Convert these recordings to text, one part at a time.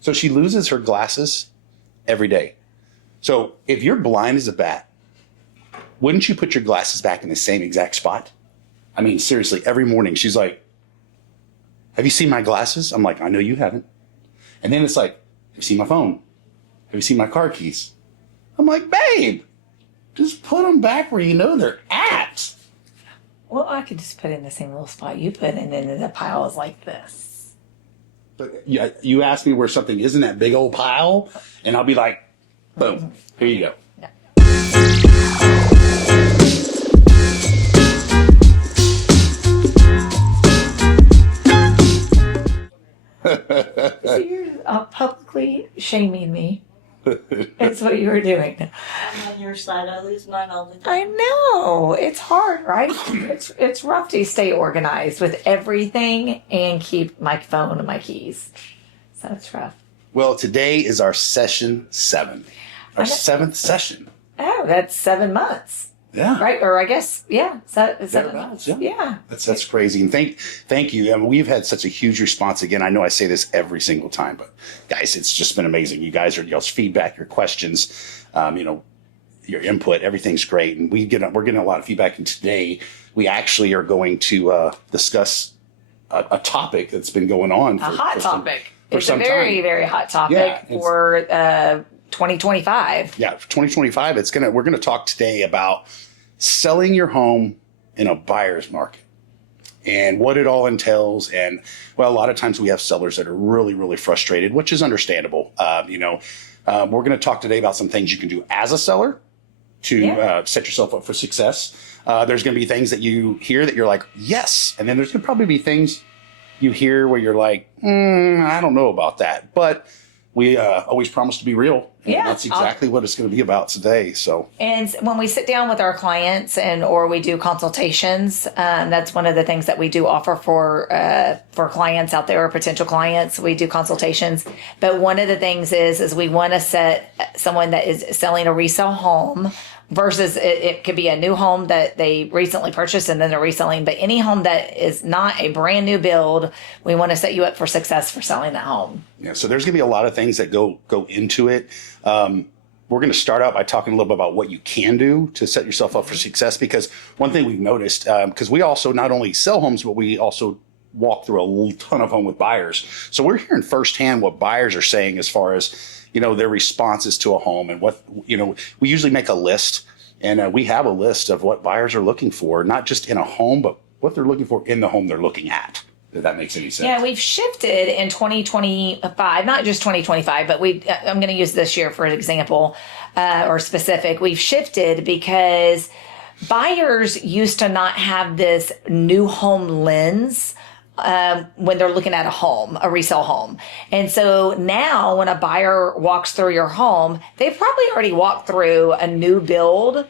So she loses her glasses every day. So if you're blind as a bat, wouldn't you put your glasses back in the same exact spot? I mean, seriously, every morning she's like, have you seen my glasses? I'm like, I know you haven't. And then it's like, have you seen my phone? Have you seen my car keys? I'm like, babe, just put them back where you know they're at. Well, I could just put it in the same little spot you put, and then the pile is like this. But yeah, you ask me where something is in that big old pile, and I'll be like, boom, here you go. Yeah. So you're publicly shaming me. That's what you were doing. I'm on your side. I lose mine all the time. I know. It's hard, right? It's rough to stay organized with everything and keep my phone and my keys. So it's rough. Well, today is our session 7. Our 7th session. Oh, that's 7 months. Yeah. Right? Or I guess, yeah. 7 months. Yeah. That's crazy. And thank you. I mean, we've had such a huge response. Again, I know I say this every single time, but guys, it's just been amazing. You guys y'all's feedback, your questions, your input, everything's great. And we're getting a lot of feedback. And today we actually are going to diffus a topic that's been going on. It's a very, very hot topic for 2025. Yeah, for 2025, we're gonna talk today about selling your home in a buyer's market and what it all entails. And well, a lot of times we have sellers that are really, really frustrated, which is understandable. We're gonna talk today about some things you can do as a seller to set yourself up for success. There's gonna be things that you hear that you're like, yes, and then there's gonna probably be things you hear where you're like, I don't know about that, but we always promise to be real. And that's exactly what it's going to be about today. So, and when we sit down with our clients or we do consultations, that's one of the things that we do offer for clients out there or potential clients. We do consultations. But one of the things is we want to set someone that is selling a resale home versus it could be a new home that they recently purchased and then they're reselling. But any home that is not a brand new build, we want to set you up for success for selling that home. Yeah. So there's going to be a lot of things that go into it. We're going to start out by talking a little bit about what you can do to set yourself up for success. Because one thing we've noticed, because we also not only sell homes, but we also walk through a ton of them with buyers. So we're hearing firsthand what buyers are saying as far as, their responses to a home and what, we usually make a list, and we have a list of what buyers are looking for, not just in a home, but what they're looking for in the home they're looking at. If that makes any sense. Yeah, we've shifted in 2025, not just 2025, but I'm going to use this year for an example or specific. We've shifted because buyers used to not have this new home lens when they're looking at a resale home. And so now when a buyer walks through your home, they've probably already walked through a new build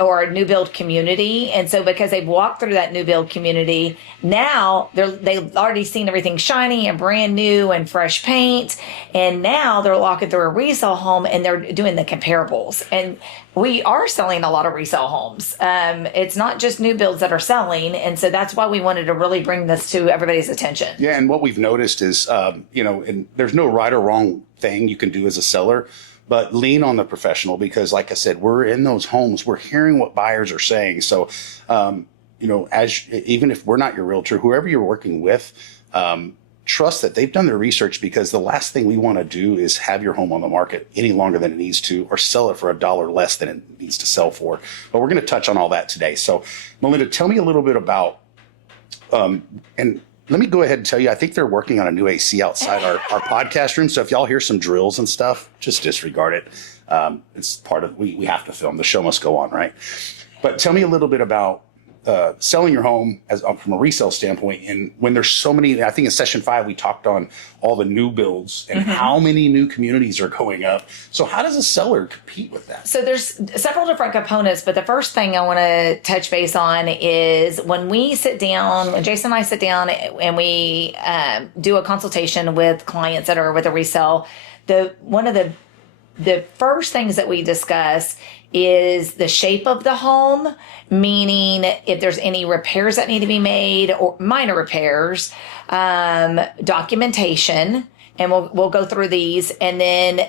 or a new build community. And so because they've walked through that new build community, now they've already seen everything shiny and brand new and fresh paint. And now they're walking through a resale home and they're doing the comparables. And we are selling a lot of resale homes. It's not just new builds that are selling. And so that's why we wanted to really bring this to everybody's attention. Yeah. And what we've noticed is, and there's no right or wrong thing you can do as a seller, but lean on the professional because, like I said, we're in those homes. We're hearing what buyers are saying. So, even if we're not your realtor, whoever you're working with, trust that they've done their research, because the last thing we want to do is have your home on the market any longer than it needs to, or sell it for $1 less than it needs to sell for. But we're going to touch on all that today. So, Melinda, tell me a little bit about, and let me go ahead and tell you, I think they're working on a new AC outside our podcast room. So if y'all hear some drills and stuff, just disregard it. It's part of, we have to film. The show must go on, right? But tell me a little bit about selling your home from a resale standpoint. And when there's so many, I think in session 5, we talked on all the new builds and how many new communities are going up. So how does a seller compete with that? So there's several different components, but the first thing I want to touch base on is when Jason and I sit down and we do a consultation with clients that are with a resale, one of the first things that we discuss is the shape of the home, meaning if there's any repairs that need to be made or minor repairs, documentation, and we'll go through these, and then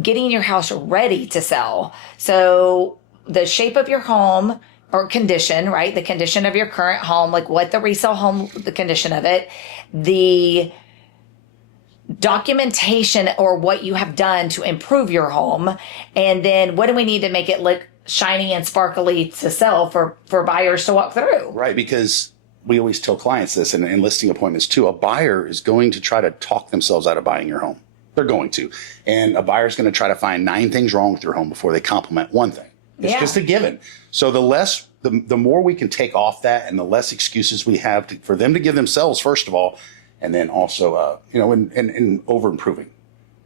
getting your house ready to sell. So the shape of your home or condition, right? The condition of your current home, like what the resale home, the condition of it, the documentation or what you have done to improve your home, and then what do we need to make it look shiny and sparkly to sell for buyers to walk through. Right, because we always tell clients this in listing appointments too. A buyer is going to try to talk themselves out of buying your home. They're going to. And a buyer is going to try to find 9 things wrong with your home before they compliment one thing. It's just a given. So the more we can take off that, and the less excuses we have for them to give themselves, first of all, and then also, in over improving.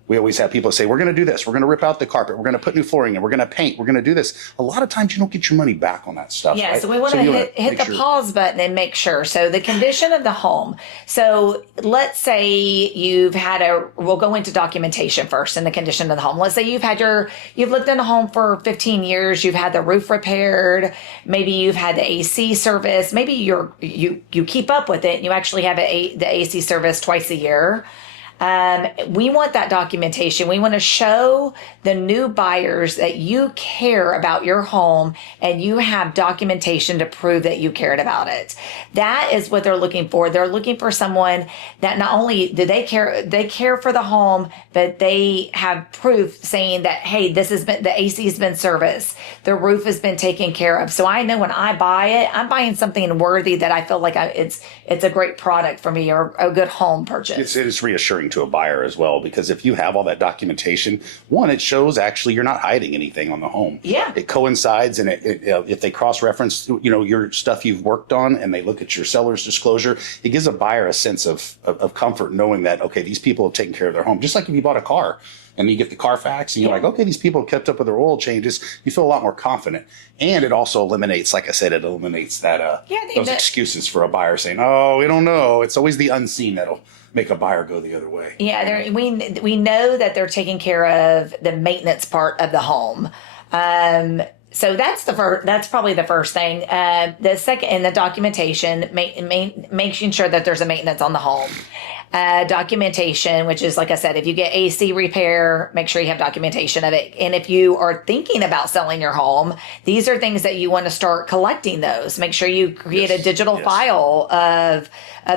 We always have people say, we're going to do this. We're going to rip out the carpet. We're going to put new flooring in. We're going to paint. We're going to do this. A lot of times you don't get your money back on that stuff. Yeah, right? so we want to hit the pause button and make sure. So the condition of the home. So let's say we'll go into documentation first and the condition of the home. Let's say you've lived in a home for 15 years. You've had the roof repaired. Maybe you've had the AC service. Maybe you keep up with it and you actually have the AC service twice a year. We want that documentation. We want to show the new buyers that you care about your home and you have documentation to prove that you cared about it. That is what they're looking for. They're looking for someone that not only do they care for the home, but they have proof saying that, hey, the AC has been serviced. The roof has been taken care of. So I know when I buy it, I'm buying something worthy that I feel like it's a great product for me or a good home purchase. It's reassuring to a buyer as well, because if you have all that documentation, one, it shows actually you're not hiding anything on the home. Yeah. It coincides, and if they cross-reference, your stuff you've worked on, and they look at your seller's disclosure, it gives a buyer a sense of comfort knowing that, okay, these people have taken care of their home. Just like if you bought a car and you get the Carfax and you're like, okay, these people have kept up with their oil changes, you feel a lot more confident. And it also eliminates, like I said, that those excuses for a buyer saying, oh, we don't know. It's always the unseen that'll make a buyer go the other way. Yeah, we know that they're taking care of the maintenance part of the home. So that's probably the first thing. The second, in the documentation, making sure that there's a maintenance on the home. Documentation, which is, like I said, if you get AC repair, make sure you have documentation of it. And if you are thinking about selling your home, these are things that you want to start collecting those. Make sure you create a digital file of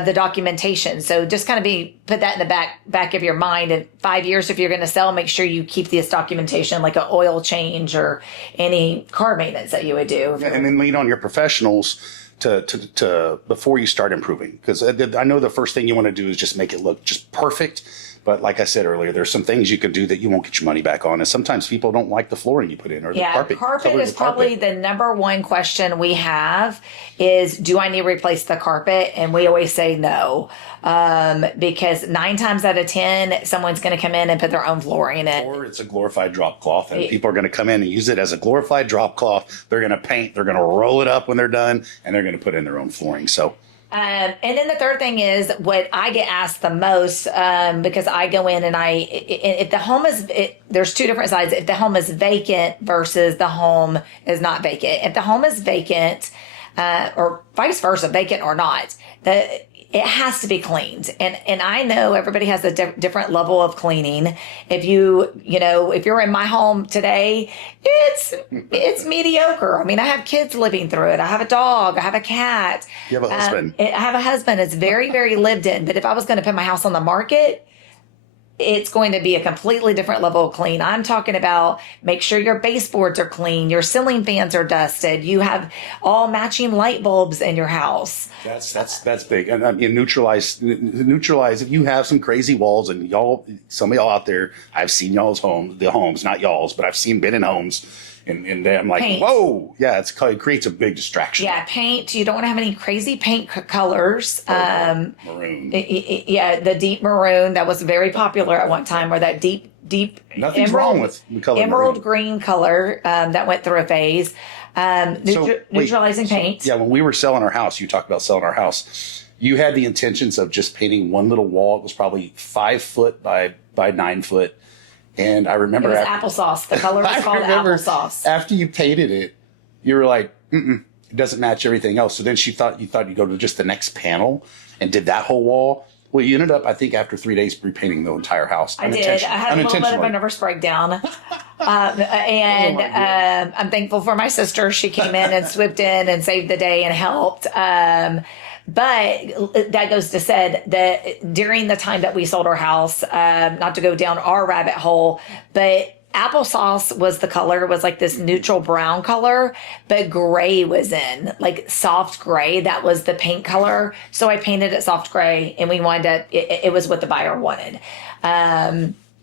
the documentation. So just kind of put that in the back of your mind. In 5 years, if you're going to sell, make sure you keep this documentation, like an oil change or any car maintenance that you would do. And then lean on your professionals to before you start improving, because I know the first thing you want to do is just make it look just perfect. But like I said earlier, there's some things you can do that you won't get your money back on. And sometimes people don't like the flooring you put in or the carpet. Carpet is probably the number one question we have is, do I need to replace the carpet? And we always say no. Because 9 times out of 10, someone's going to come in and put their own flooring in it. Or it's a glorified drop cloth, and people are going to come in and use it as a glorified drop cloth. They're going to paint, they're going to roll it up when they're done, and they're going to put in their own flooring. So. And then the third thing is what I get asked the most, because I go in and if the home there's 2 different sides. If the home is vacant versus the home is not vacant. If the home is vacant, or vice versa, vacant or not, it has to be cleaned. And I know everybody has a different level of cleaning. If you're in my home today, it's mediocre. I mean, I have kids living through it. I have a dog. I have a cat. You have a husband. I have a husband. It's very, very lived in. But if I was going to put my house on the market, it's going to be a completely different level of clean. I'm talking about make sure your baseboards are clean, your ceiling fans are dusted, you have all matching light bulbs in your house. That's big. And neutralize if you have some crazy walls, and some of y'all out there, I've seen y'all's homes, not y'all's, but I've been in homes. And I'm like, paint. Whoa, yeah, it creates a big distraction. Yeah, paint. You don't want to have any crazy paint colors. Maroon. The deep maroon that was very popular at one time, or that deep. Nothing's wrong with the color emerald maroon. Green color that went through a phase. Neutralizing paint. When we were selling our house, you talked about selling our house. You had the intentions of just painting one little wall. It was probably 5 foot by 9 foot. And I remember it was applesauce. The color was called applesauce. After you painted it, you were like, it doesn't match everything else. So then you thought you'd go to just the next panel and did that whole wall. Well, you ended up, I think, after 3 days, repainting the entire house. I did. I had a little bit of a nervous breakdown. I'm thankful for my sister. She came in and swooped in and saved the day and helped. But that goes to said that during the time that we sold our house, not to go down our rabbit hole, but applesauce was the color, was like this neutral brown color, but gray was in, like soft gray. That was the paint color. So I painted it soft gray, and we wound up, it was what the buyer wanted.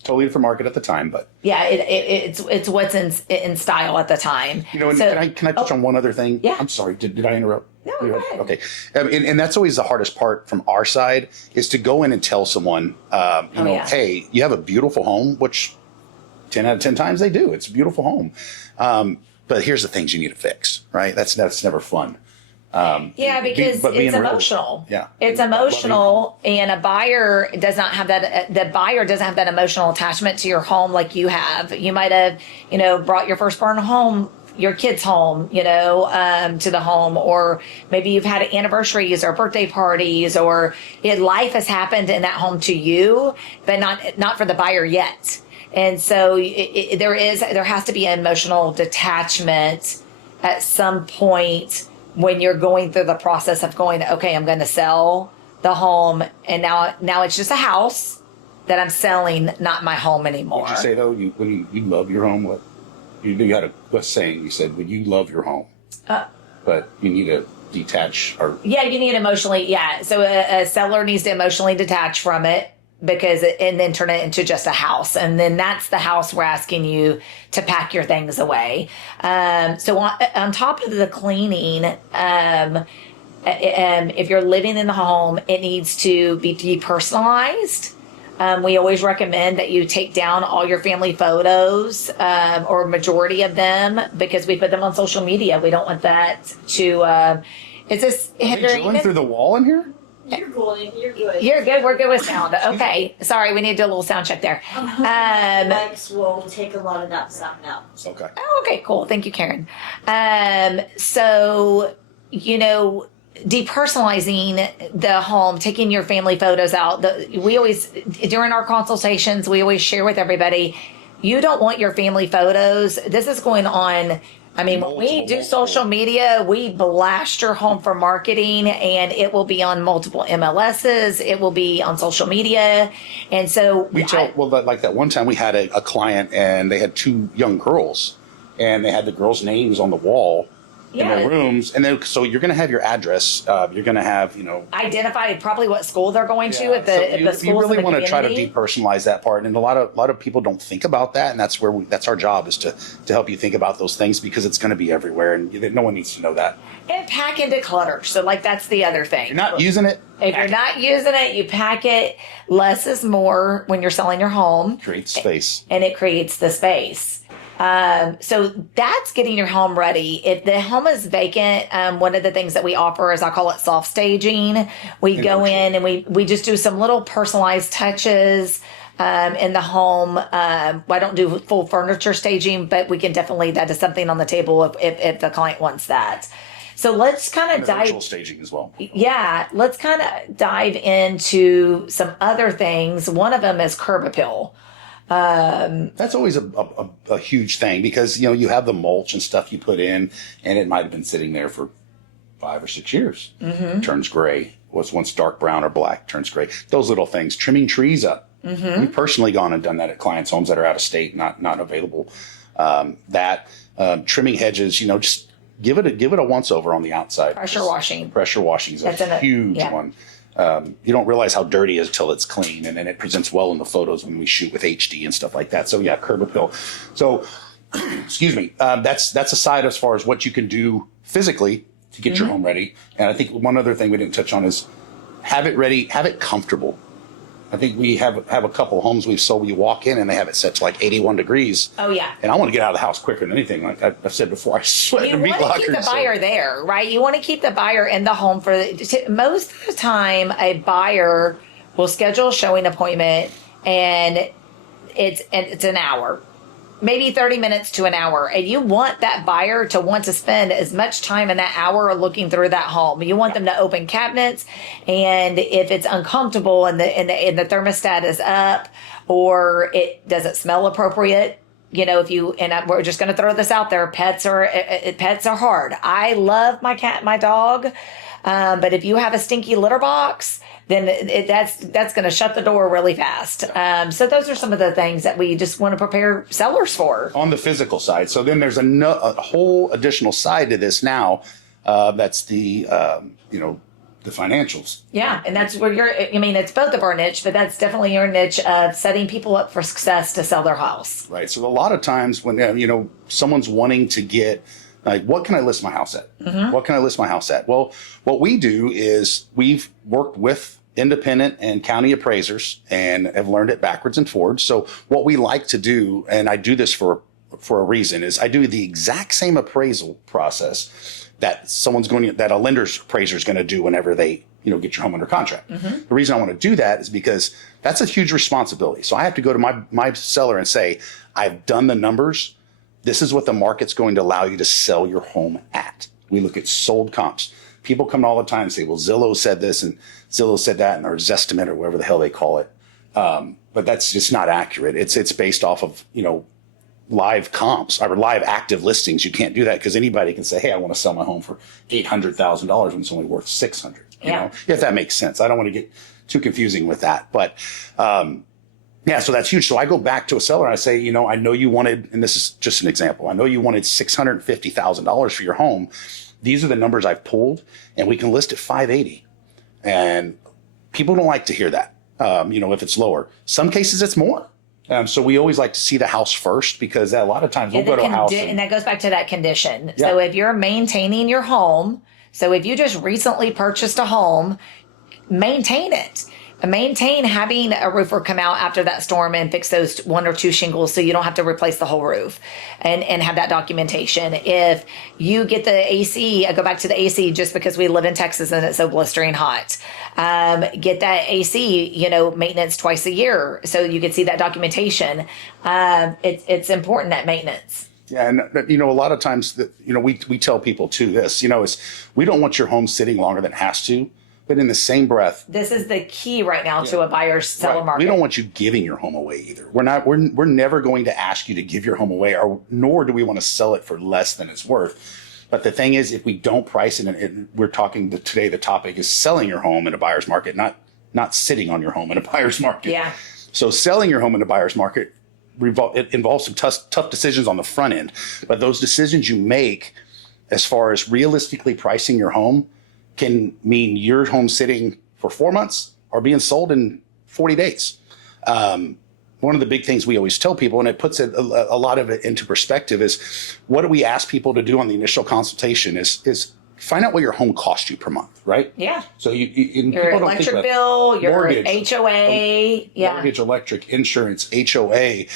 Totally different market at the time, but yeah, it's what's in style at the time. you know, and So- can I touch on one other thing? Yeah. I'm sorry. Did I interrupt? No, go ahead. Okay. And that's always the hardest part from our side, is to go in and tell someone, yeah. hey, you have a beautiful home, which 10 out of 10 times they do. It's a beautiful home. But here's the things you need to fix, right? That's never fun. Yeah, because but being it's real- emotional. Yeah. It's emotional, and a buyer does not have that. The buyer doesn't have that emotional attachment to your home like you have. You might have, brought your firstborn home, your kids home, to the home, or maybe you've had anniversaries or birthday parties, or life has happened in that home to you, but not for the buyer yet. And so there has to be an emotional detachment at some point when you're going through the process of going, okay, I'm going to sell the home, and now it's just a house that I'm selling, not my home anymore. What'd you say though? When you love your home, what you had a saying? You said, when you love your home, but you need to detach, or yeah, you need emotionally. Yeah, so a seller needs to emotionally detach from it, and then turn it into just a house, and then that's the house we're asking you to pack your things away. So on top of the cleaning, if you're living in the home, it needs to be depersonalized. We always recommend that you take down all your family photos, or majority of them, because we put them on social media. We don't want that to. Is this hindering? drilling through the wall in here? You're good. You're good. You're good. We're good with sound. Okay. Sorry, we need to do a little sound check there. Mics will take a lot of that sound out. Okay. Oh, okay, cool. Thank you, Karen. So, depersonalizing the home, taking your family photos out. We always, during our consultations, we always share with everybody, you don't want your family photos. This is going on. I mean, when we do social media, we blast your home for marketing, and it will be on multiple MLSs. It will be on social media. And so like that one time we had a client, and they had 2 young girls, and they had the girls' names on the wall in their rooms. And then, so you're going to have your address. You're going to have, identify probably what school they're going to at the schools. You really in the want to try to community. depersonalize that part. And a lot of people don't think about that. And that's that's our job, is to help you think about those things, because it's going to be everywhere, and no one needs to know that. And pack into clutter. So that's the other thing. You're not using it. If you're not using it, you pack it. Less is more when you're selling your home. Create space. And it creates the space. So that's getting your home ready. If the home is vacant, one of the things that we offer is, I call it soft staging. We go in and we just do some little personalized touches in the home. I don't do full furniture staging, but we can definitely, that is something on the table if the client wants that. So let's kind of dive. Virtual staging as well. Yeah, let's kind of dive into some other things. One of them is curb appeal. That's always a huge thing, because you have the mulch and stuff you put in, and it might have been sitting there for 5 or 6 years. Mm-hmm. Turns gray. Was once dark brown or black, turns gray. Those little things. Trimming trees up. Mm-hmm. We've personally gone and done that at clients' homes that are out of state, not available. Trimming hedges. Just give it a once over on the outside. Pressure washing. Pressure washing is a huge one. You don't realize how dirty it is till it's clean, and then it presents well in the photos when we shoot with HD and stuff like that. So yeah, curb appeal. So, excuse me. That's a side as far as what you can do physically to get your home ready. And I think one other thing we didn't touch on is have it ready, have it comfortable. I think we have a couple homes we've sold. You walk in and they have it set to like 81 degrees. Oh yeah. And I want to get out of the house quicker than anything. Like I've said before, I sweat in a meat locker. You want to keep the buyer there, right? You want to keep the buyer in the home most of the time. A buyer will schedule a showing appointment, and it's an hour. maybe 30 minutes to an hour. And you want that buyer to want to spend as much time in that hour looking through that home. You want them to open cabinets, and if it's uncomfortable and the thermostat is up or it doesn't smell appropriate, we're just going to throw this out there. Pets are hard. I love my cat, my dog. But if you have a stinky litter box, then that's going to shut the door really fast. So those are some of the things that we just want to prepare sellers for. On the physical side. So then there's a whole additional side to this now. That's the financials. Yeah. And that's where it's both of our niche, but that's definitely your niche of setting people up for success to sell their house. Right. So a lot of times when, someone's wanting to get, like, what can I list my house at? Mm-hmm. What can I list my house at? Well, what we do is we've worked with independent and county appraisers and have learned it backwards and forwards. So what we like to do, and I do this for a reason, is I do the exact same appraisal process that that a lender's appraiser is going to do whenever they, get your home under contract. Mm-hmm. The reason I want to do that is because that's a huge responsibility. So I have to go to my seller and say, I've done the numbers. This is what the market's going to allow you to sell your home at. We look at sold comps. People come all the time and say, well, Zillow said this and Zillow said that, and or Zestimate or whatever the hell they call it. But that's just not accurate. It's based off of, live comps or live active listings. You can't do that because anybody can say, hey, I want to sell my home for $800,000 when it's only worth $600,000. If that makes sense. I don't want to get too confusing with that. But yeah, so that's huge. So I go back to a seller and I say, I know you wanted, and this is just an example, I know you wanted $650,000 for your home. These are the numbers I've pulled, and we can list at $580,000. And people don't like to hear that, if it's lower. Some cases it's more. So we always like to see the house first, because a lot of times we'll go to a house. And that goes back to that condition. Yeah. So if you're maintaining your home, so if you just recently purchased a home, maintain it. Maintain having a roofer come out after that storm and fix those 1 or 2 shingles so you don't have to replace the whole roof, and have that documentation. If you get the AC, I go back to the AC just because we live in Texas and it's so blistering hot. Get that AC, maintenance twice a year so you can see that documentation. It's important, that maintenance. Yeah, and a lot of times we tell people too this, is we don't want your home sitting longer than it has to. But in the same breath, this is the key right now to a buyer's seller market. We don't want you giving your home away either. We're never going to ask you to give your home away, nor do we want to sell it for less than it's worth. But the thing is, if we don't price it, and we're talking today, the topic is selling your home in a buyer's market, not sitting on your home in a buyer's market. Yeah. So selling your home in a buyer's market, it involves some tough decisions on the front end. But those decisions you make, as far as realistically pricing your home, can mean your home sitting for 4 months or being sold in 40 days. One of the big things we always tell people, and it puts a lot of it into perspective, is what do we ask people to do on the initial consultation is find out what your home costs you per month, right? Yeah. So your electric bill, your mortgage, HOA, mortgage, electric, insurance, HOA,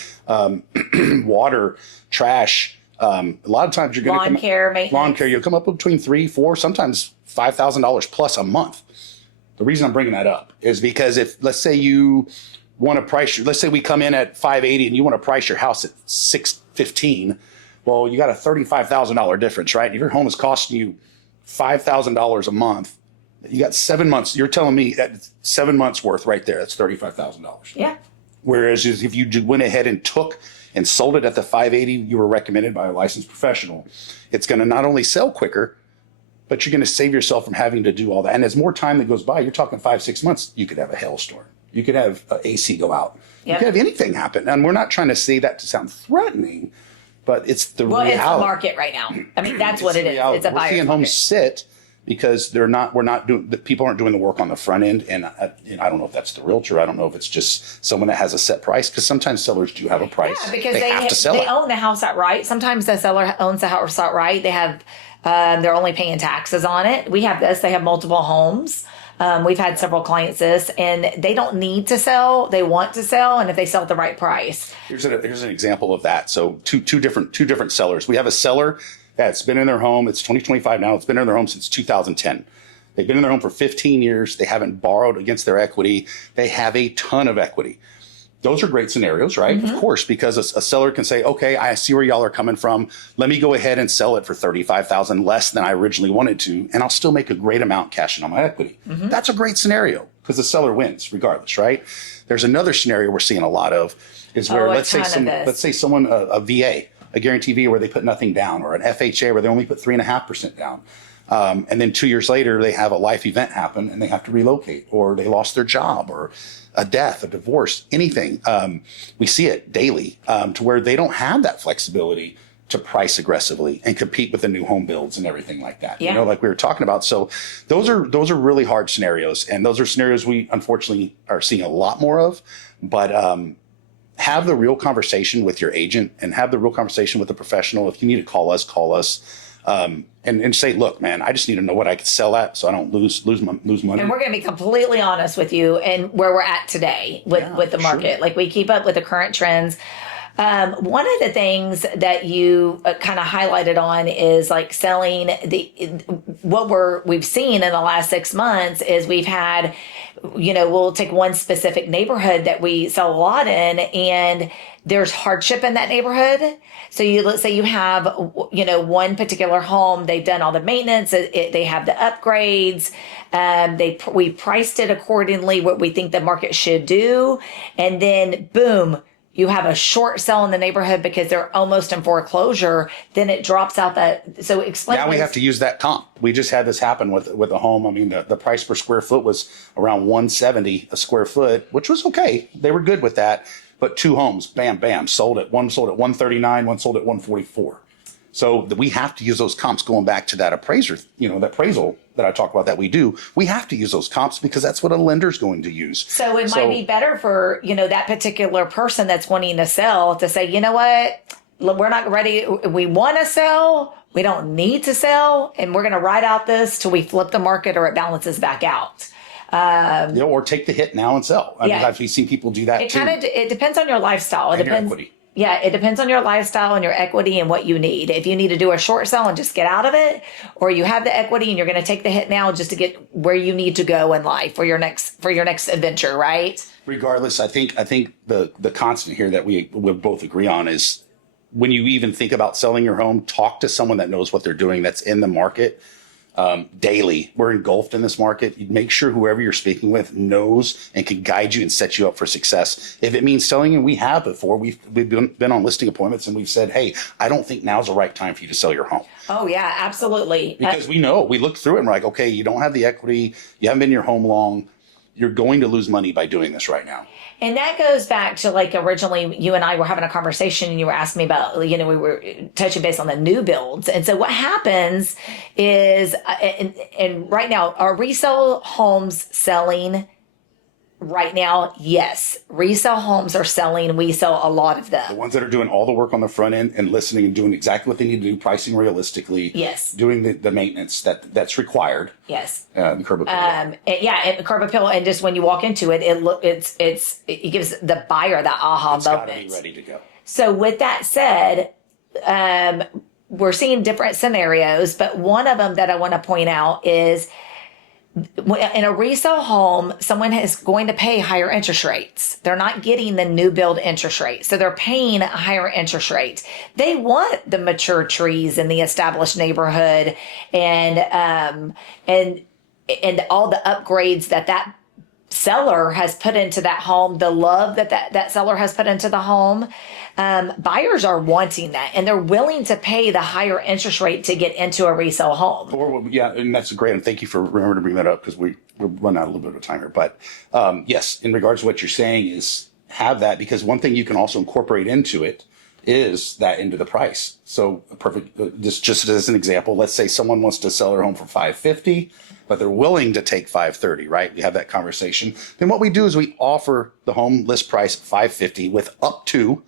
water, trash. A lot of times you're going to lawn care, maintenance. Lawn care, you'll come up with between $3,000, $4,000, sometimes $5,000 plus a month. The reason I'm bringing that up is because if, let's say you want to price let's say we come in at $580,000 and you want to price your house at $615,000, well, you got a $35,000 difference, right? If your home is costing you $5,000 a month, you got 7 months. You're telling me that 7 months worth right there. That's $35,000. Yeah. Whereas if you went ahead and took and sold it at the $580,000 you were recommended by a licensed professional, it's going to not only sell quicker, but you're going to save yourself from having to do all that. And as more time that goes by, you're talking 5-6 months, you could have a hailstorm. You could have AC go out. Yep. You could have anything happen. And we're not trying to say that to sound threatening, but it's the reality. Well, it's the market right now. I mean, that's what it is. It's a buyer's market. We're seeing homes sit because people aren't doing the work on the front end. And I don't know if that's the realtor. I don't know if it's just someone that has a set price, because sometimes sellers do have a price. Yeah, because they have to sell it. They own the house outright. Sometimes the seller owns the house outright. They have, they're only paying taxes on it. We have this. They have multiple homes. We've had several clients this, and they don't need to sell. They want to sell, and if they sell at the right price. Here's an example of that. So two different sellers. We have a seller that's been in their home. It's 2025 now. It's been in their home since 2010. They've been in their home for 15 years. They haven't borrowed against their equity. They have a ton of equity. Those are great scenarios, right? Of course, because a seller can say, okay, I see where y'all are coming from. Let me go ahead and sell it for $35,000 less than I originally wanted to, and I'll still make a great amount cashing on my equity. That's a great scenario because the seller wins regardless, right? There's another scenario we're seeing a lot of is where let's say someone a VA, a guarantee VA where they put nothing down, or an FHA where they only put 3.5% down. And then 2 years later, they have a life event happen and they have to relocate, or they lost their job, or a death, a divorce, anything. We see it daily to where they don't have that flexibility to price aggressively and compete with the new home builds and everything like that. Yeah. You know, like we were talking about. So those are really hard scenarios, and those are scenarios we unfortunately are seeing a lot more of. But have the real conversation with your agent and have the real conversation with the professional. If you need to call us. And say, look, man, I just need to know what I can sell at so I don't lose money. And we're going to be completely honest with you and where we're at today with the market. Sure. Like, we keep up with the current trends. One of the things that you kind of highlighted on is like selling we've seen in the last 6 months is we've had, we'll take one specific neighborhood that we sell a lot in, and there's hardship in that neighborhood. So let's say you have, one particular home, they've done all the maintenance, they have the upgrades, we priced it accordingly, what we think the market should do. And then boom, you have a short sale in the neighborhood because they're almost in foreclosure. Then it drops out that. So explain. Now we have to use that comp. We just had this happen with a home. I mean, the price per square foot was around $170 a square foot, which was okay. They were good with that. But 2 homes, bam, bam, sold it. One sold at $139, one sold at $144. So we have to use those comps going back to that appraiser, that appraisal that I talk about that we do. We have to use those comps because that's what a lender's going to use. So it might be better for, that particular person that's wanting to sell to say, you know what, we're not ready. We want to sell. We don't need to sell. And we're going to ride out this till we flip the market or it balances back out. Or take the hit now and sell. I've actually seen people do that too. It depends on your lifestyle. It depends. Your equity. Yeah, it depends on your lifestyle and your equity and what you need. If you need to do a short sell and just get out of it, or you have the equity and you're going to take the hit now just to get where you need to go in life for your next adventure, right? Regardless, I think the constant here that we both agree on is when you even think about selling your home, talk to someone that knows what they're doing, that's in the market. Daily. We're engulfed in this market. You make sure whoever you're speaking with knows and can guide you and set you up for success. If it means selling, and we have before, we've been on listing appointments and we've said, hey, I don't think now's the right time for you to sell your home. Oh yeah, absolutely. Because we look through it and we're like, okay, you don't have the equity. You haven't been in your home long. You're going to lose money by doing this right now. And that goes back to, like, originally you and I were having a conversation and you were asking me about, we were touching base on the new builds. And so what happens is, and right now, are resale homes selling right now? Yes. Resale homes are selling. We sell a lot of them. The ones that are doing all the work on the front end and listening and doing exactly what they need to do, pricing realistically. Yes. Doing the maintenance that's required. Yes. Curb appeal. And curb appeal. And just when you walk into it, it gives the buyer that aha it's moment. It's got to be ready to go. So with that said, we're seeing different scenarios, but one of them that I want to point out is, in a resale home, someone is going to pay higher interest rates. They're not getting the new build interest rate. So they're paying a higher interest rate. They want the mature trees in the established neighborhood and all the upgrades that seller has put into that home, the love that seller has put into the home. Buyers are wanting that, and they're willing to pay the higher interest rate to get into a resale home. And that's great. And thank you for remembering to bring that up because we're running out a little bit of time here. But yes, in regards to what you're saying is have that, because one thing you can also incorporate into it is that into the price. So just as an example, let's say someone wants to sell their home for $550, but they're willing to take $530, right? We have that conversation. Then what we do is we offer the home list price $550 with up to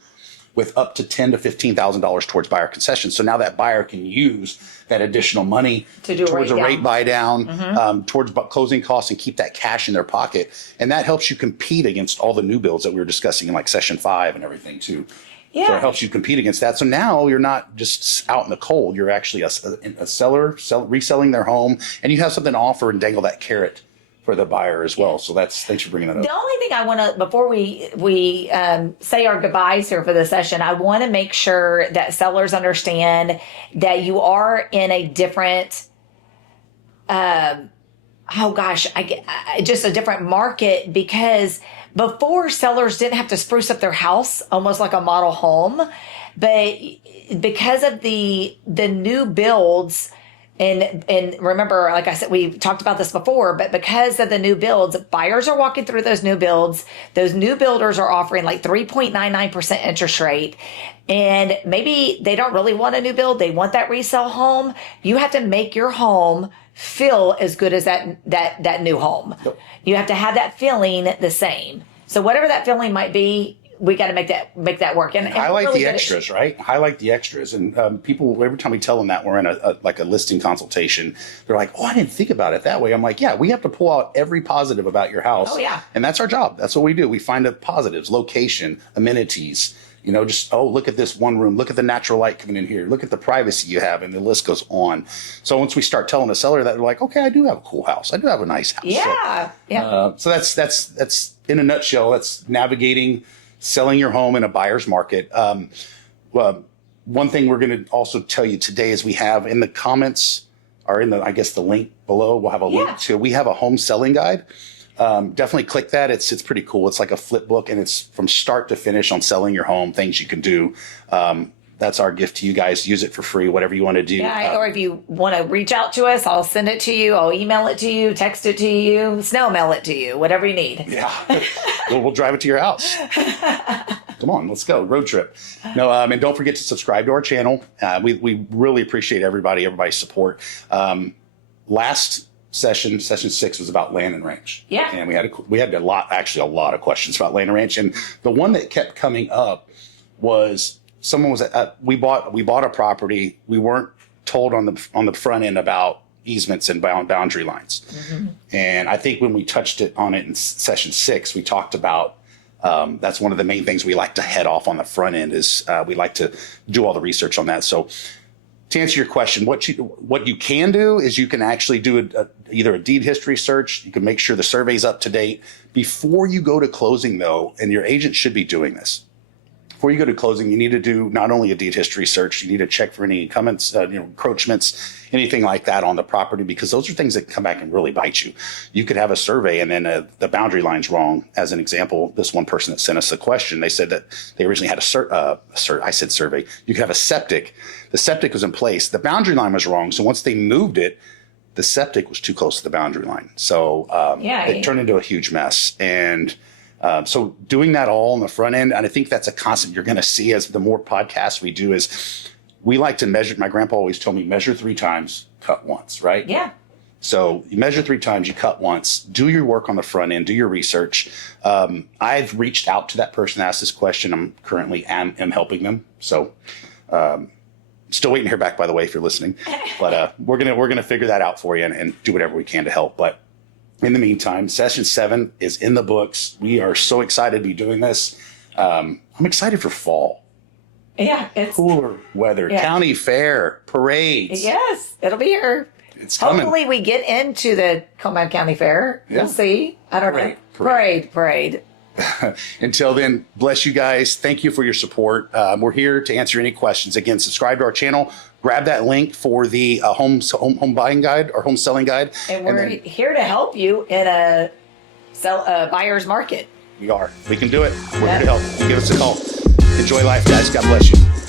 $10,000 to $15,000 towards buyer concessions. So now that buyer can use that additional money towards a rate buy down, towards closing costs, and keep that cash in their pocket. And that helps you compete against all the new builds that we were discussing in like session 5 and everything too. Yeah. So it helps you compete against that. So now you're not just out in the cold. You're actually a seller reselling their home, and you have something to offer and dangle that carrot for the buyer as well. So thanks for bringing that up. The only thing I want to, before we say our goodbyes here for the session, I want to make sure that sellers understand that you are in a different, just a different market, because before, sellers didn't have to spruce up their house almost like a model home, but because of the new builds. And remember, like I said, we talked about this before, but because of the new builds, buyers are walking through those new builds. Those new builders are offering like 3.99% interest rate. And maybe they don't really want a new build. They want that resale home. You have to make your home feel as good as that new home. Yep. You have to have that feeling the same. So whatever that feeling might be, we got to make that work. And highlight really the extras, right? Highlight the extras. And people, every time we tell them that we're in a listing consultation, they're like, "Oh, I didn't think about it that way." I'm like, "Yeah, we have to pull out every positive about your house." Oh, yeah. And that's our job. That's what we do. We find the positives, location, amenities. Just, look at this one room. Look at the natural light coming in here. Look at the privacy you have, and the list goes on. So once we start telling the seller that, they're like, "Okay, I do have a cool house. I do have a nice house." Yeah, So that's in a nutshell. That's navigating selling your home in a buyer's market. One thing we're going to also tell you today is we have in the comments, or in the link below, we'll have a link to, we have a home selling guide. Definitely click that. It's pretty cool. It's like a flip book, and it's from start to finish on selling your home, things you can do. That's our gift to you guys. Use it for free, whatever you want to do. Yeah, or if you want to reach out to us, I'll send it to you. I'll email it to you, text it to you, snail mail it to you, whatever you need. Yeah, we'll drive it to your house. Come on, let's go. Road trip. No, and don't forget to subscribe to our channel. We really appreciate everybody's support. Last session 6 was about land and ranch. Yeah. And we had a lot of questions about land and ranch. And the one that kept coming up was someone was we bought a property. We weren't told on the front end about easements and boundary lines. Mm-hmm. And I think when we touched on it in session 6, we talked about that's one of the main things we like to head off on the front end is we like to do all the research on that. So to answer your question, what you can do is you can actually do either a deed history search. You can make sure the survey's up to date before you go to closing, though, and your agent should be doing this. Before you go to closing, you need to do not only a deed history search, you need to check for any comments, encroachments, anything like that on the property, because those are things that come back and really bite you. You could have a survey and then the boundary line's wrong. As an example, this one person that sent us a question, they said that they originally had I said survey. You could have a septic. The septic was in place. The boundary line was wrong. So once they moved it, the septic was too close to the boundary line. So it turned into a huge mess. And so doing that all on the front end, and I think that's a constant you're going to see as the more podcasts we do, is we like to measure. My grandpa always told me, measure 3 times, cut once, right? Yeah. So you measure 3 times, you cut once, do your work on the front end, do your research. I've reached out to that person that asked this question. I'm currently am helping them. So still waiting to hear back, by the way, if you're listening. But we're gonna figure that out for you and do whatever we can to help. But in the meantime, session 7 is in the books. We are so excited to be doing this. I'm excited for fall. Yeah, it's Cooler weather, county fair, parades. Yes, it'll be here. It's coming. Hopefully we get into the Coleman County Fair. Yeah. We'll see. I don't know. Parade. Until then, bless you guys. Thank you for your support. We're here to answer any questions. Again, subscribe to our channel. Grab that link for the home buying guide or home selling guide. And we're here to help you in a buyer's market. We are. We can do it. We're here to help. Give us a call. Enjoy life, guys. God bless you.